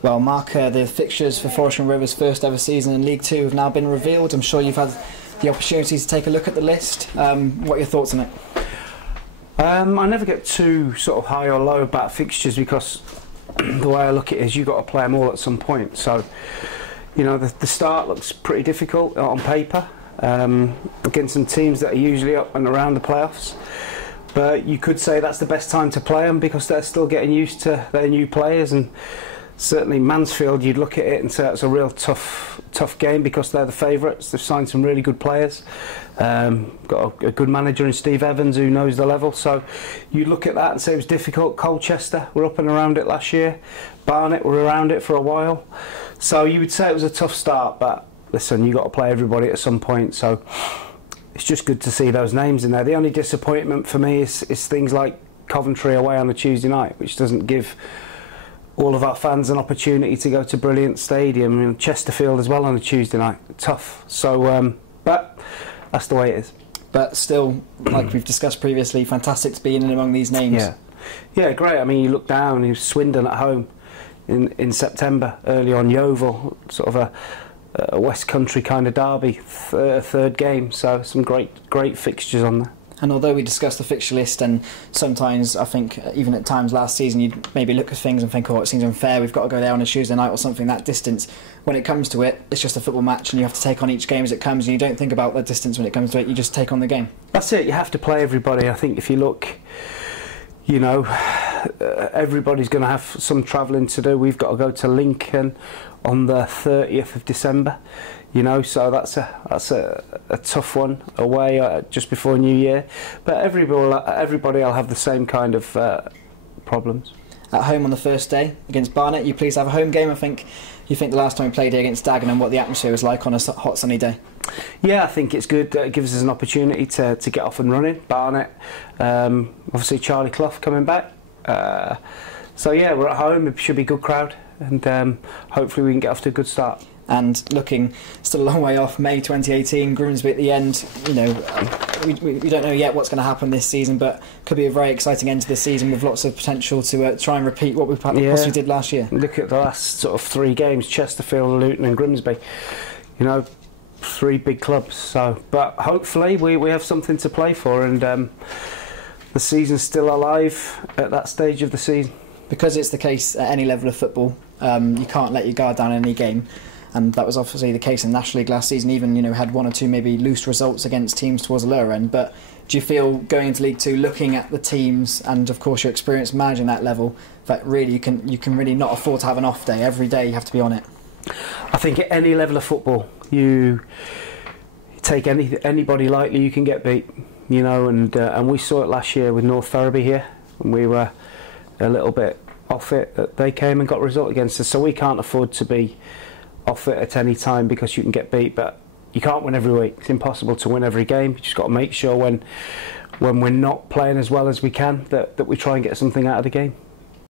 Well, Mark, the fixtures for Forest and River's first ever season in League Two have now been revealed. I'm sure you've had the opportunity to take a look at the list. What are your thoughts on it? I never get too sort of high or low about fixtures because the way I look at it is you've got to play them all at some point. So, you know, the start looks pretty difficult on paper against some teams that are usually up and around the playoffs. But you could say that's the best time to play them because they're still getting used to their new players, and certainly Mansfield, you'd look at it and say it's a real tough game because they're the favourites. They've signed some really good players, got a good manager in Steve Evans who knows the level. So you look at that and say it was difficult. Colchester were up and around it last year. Barnet were around it for a while. So you would say it was a tough start, but listen, you've got to play everybody at some point. So it's just good to see those names in there. The only disappointment for me is things like Coventry away on a Tuesday night, which doesn't give all of our fans an opportunity to go to Brilliant Stadium, and Chesterfield as well on a Tuesday night. Tough. So, but that's the way it is. But still, like we've discussed previously, fantastic to be in and among these names. Yeah, great. I mean, you look down, you Swindon at home in September, early on Yeovil, sort of a West Country kind of derby, third game. So some great fixtures on there. And although we discussed the fixture list, and sometimes I think even at times last season you'd maybe look at things and think, oh, it seems unfair, we've got to go there on a Tuesday night or something that distance. When it comes to it, it's just a football match and you have to take on each game as it comes, and you don't think about the distance when it comes to it, you just take on the game. That's it, you have to play everybody. I think if you look, you know, everybody's going to have some travelling to do. We've got to go to Lincoln on the 30th of December. You know, so that's a tough one away just before New Year. But everybody will have the same kind of problems. At home on the first day against Barnet, you please have a home game. I think you think the last time we played here against Dagenham, what the atmosphere was like on a hot sunny day. Yeah, I think it's good. It gives us an opportunity to get off and running. Barnet, obviously Charlie Clough coming back. So yeah, we're at home. It should be a good crowd, and hopefully we can get off to a good start. And looking still a long way off, May 2018, Grimsby at the end. You know, we don't know yet what's going to happen this season, but could be a very exciting end to the season with lots of potential to try and repeat what we possibly did last year. Look at the last sort of 3 games: Chesterfield, Luton, and Grimsby. You know, 3 big clubs. So, but hopefully we have something to play for, and the season's still alive at that stage of the season. Because it's the case at any level of football, you can't let your guard down in any game. And that was obviously the case in National League last season. Even, you know, had 1 or 2 maybe loose results against teams towards the lower end. But do you feel going into League Two, looking at the teams and of course your experience managing that level, that really you can really not afford to have an off day? Every day you have to be on it. I think at any level of football, you take anybody lightly, you can get beat. You know, and we saw it last year with North Ferriby here, and we were a little bit off it. They came and got a result against us, so we can't afford to be off it at any time because you can get beat. But you can't win every week. It's impossible to win every game. You just got to make sure when we're not playing as well as we can that we try and get something out of the game.